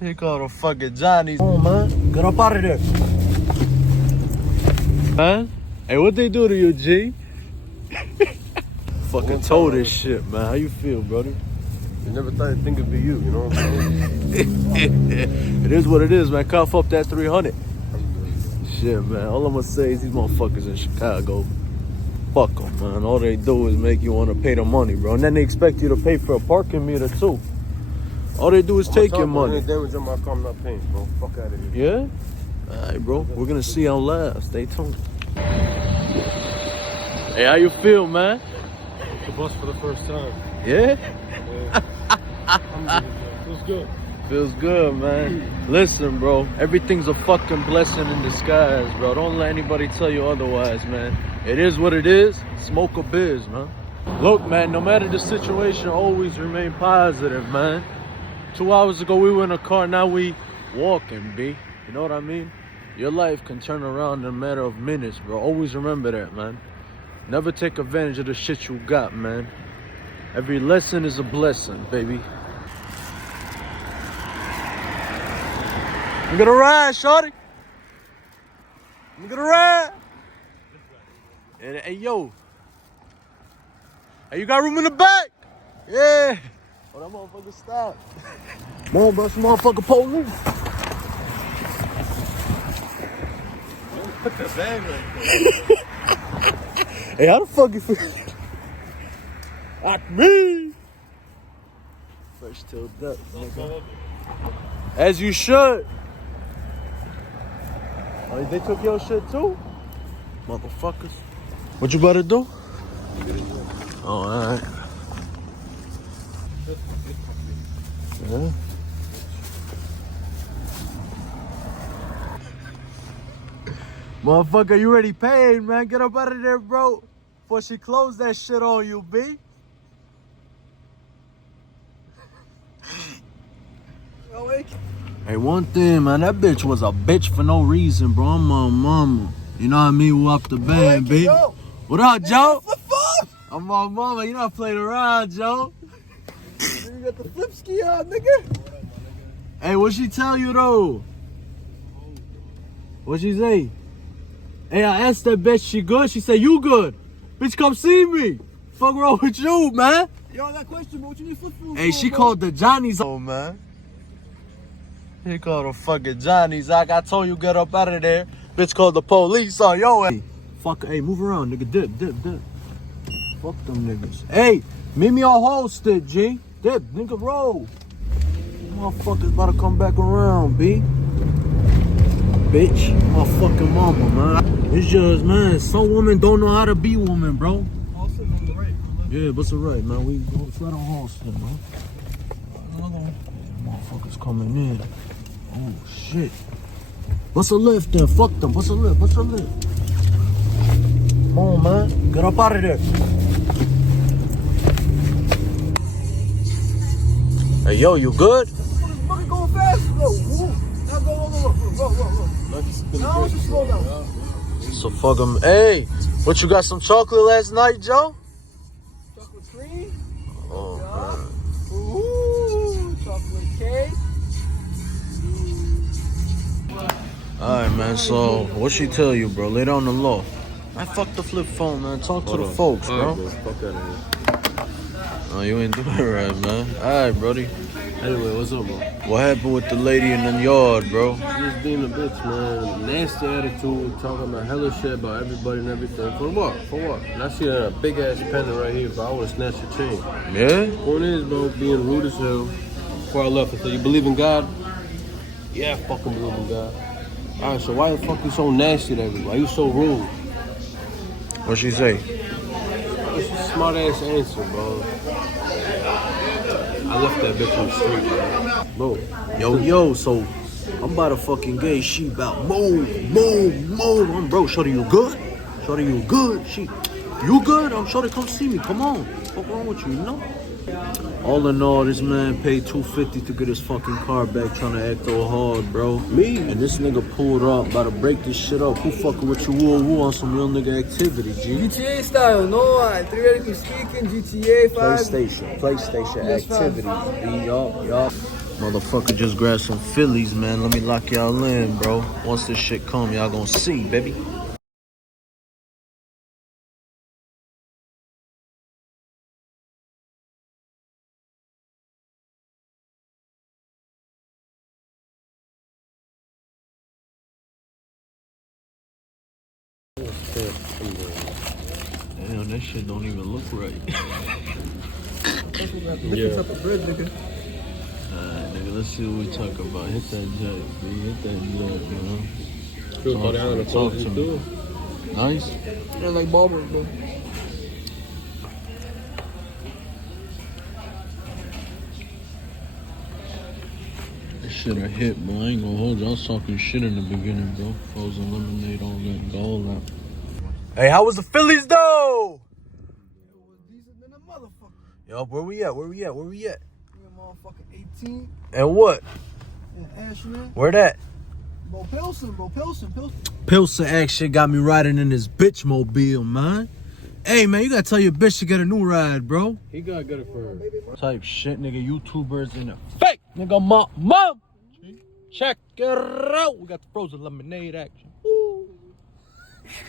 He called a fucking Johnny. Come on, man. Get up out of there. Huh? Hey, what they do to you, G? Fucking told this shit, man. How you feel, brother? You never thought you'd think it'd be you know what I'm saying? It is what it is, man. Cough up that 300. Shit, man. All I'm gonna say is these motherfuckers in Chicago, fuck them, man. All they do is make you want to pay the money, bro. And then they expect you to pay for a parking meter, too. All they do is take your money. Any damage on my car, I'm not paying, bro. Fuck out of here. Yeah? Alright, bro. We're gonna see on live. Stay tuned. Hey, how you feel, man? The bus for the first time. Yeah? Feels good. Feels good, man. Listen, bro. Everything's a fucking blessing in disguise, bro. Don't let anybody tell you otherwise, man. It is what it is. Smoke a biz, man. Look, man, no matter the situation, always remain positive, man. 2 hours ago, we were in a car. Now we walking, B. You know what I mean? Your life can turn around in a matter of minutes, bro. Always remember that, man. Never take advantage of the shit you got, man. Every lesson is a blessing, baby. I'm gonna ride, shorty. I'm gonna ride. Hey, yo. Hey, you got room in the back? Yeah. Oh, that motherfucker stop. Come on, bro. Some motherfucker police. Put the bag right there. Hey, how the fuck you feel? At me. Fresh till death, nigga. As you should. Oh, they took your shit too? Motherfuckers. What you better do? Oh, alright. Yeah. Motherfucker, you already paid, man. Get up out of there, bro. Before she closed that shit on you, B. Hey, one thing, man. That bitch was a bitch for no reason, bro. I'm my mama. You know what I mean? We up the band, B. What up, Joe? I'm my mama. You not playing around, Joe. You got the flip ski on, nigga. Hey, what she tell you, though? What she say? Hey, I asked that bitch, she good? She said, you good. Bitch, come see me. Fuck wrong with you, man? Yo, I got a question, bro. What you need football? Hey, she called the Johnnies. Oh, man. He called the fucking Johnnies. Like I told you, get up out of there. Bitch called the police on yo ass. Fuck, hey, move around, nigga. Dip. Fuck them niggas. Hey, meet me on Holstead, G. Dip, nigga, roll. Motherfuckers about to come back around, B. Bitch, my fucking mama, man. It's just, man, some women don't know how to be women, bro. Holstead on the right. Yeah, what's the right, man? We go right on Holstead, man. Another one. Motherfuckers coming in. Oh, shit. What's a lift then? Fuck them. What's a lift? Come on, man. Get up out of there. Hey, yo, you good? Fucking going fast, bro. Now go. Now it's just slow down. So fuck them. Hey, what, you got some chocolate last night, Joe? Chocolate cream. Oh, man. Ooh, chocolate cake. Alright, man, so what she tell you, bro? Lay down the law. I fuck the flip phone, man. Talk to the folks, bro. Fuck out of here. Oh, you ain't doing it right, man. Alright, brody. Anyway, what's up, bro? What happened with the lady in the yard, bro? Just being a bitch, man. Nasty attitude, talking about hella shit about everybody and everything. For what? And I see a big ass pendant right here, bro. I would have snatched your chain. Yeah? Point is, bro, being rude as hell. Before I left, I said, you believe in God? Yeah, I fucking believe in God. Alright, so why the fuck you so nasty to everybody? Why you so rude? What she say? It's a smart ass answer, bro. I left that bitch on the street, bro. Yo, so I'm about to fucking gay. She about move. I'm bro, shorty, you good? Shorty, you good? You good? I'm shorty, come see me. Come on. What's wrong with you, you know? All in all, this man paid $250 to get his fucking car back, trying to act all hard, bro. Me? And this nigga pulled up, about to break this shit up. Who fucking with you, woo on some young nigga activity, G? GTA style, no, theoretically speaking, GTA 5. PlayStation Yes, activity. Yup. Motherfucker just grabbed some Phillies, man. Let me lock y'all in, bro. Once this shit come, y'all gonna see, baby. Damn, that shit don't even look right. Yeah. Alright, nigga, let's see what we talk about. Hit that jet, B. Hit that jet, you know. Talk to me. Nice. They're like barbers, bro. That shit a hit, bro. I ain't gonna hold you. I was talking shit in the beginning, bro. Frozen lemonade, all that, all that. Hey, how was the Phillies, though? Decent than a motherfucker. Yo, where we at? Where we at? Where we at? You motherfucking 18 And what? and Ashland. Where that? Bro, Pilsen. Pilsen action got me riding in this bitch mobile, man. Hey, man, you gotta tell your bitch to get a new ride, bro. He got good for her. Type shit, nigga. YouTubers in the fake, nigga. Mom. Check it out. We got the frozen lemonade action.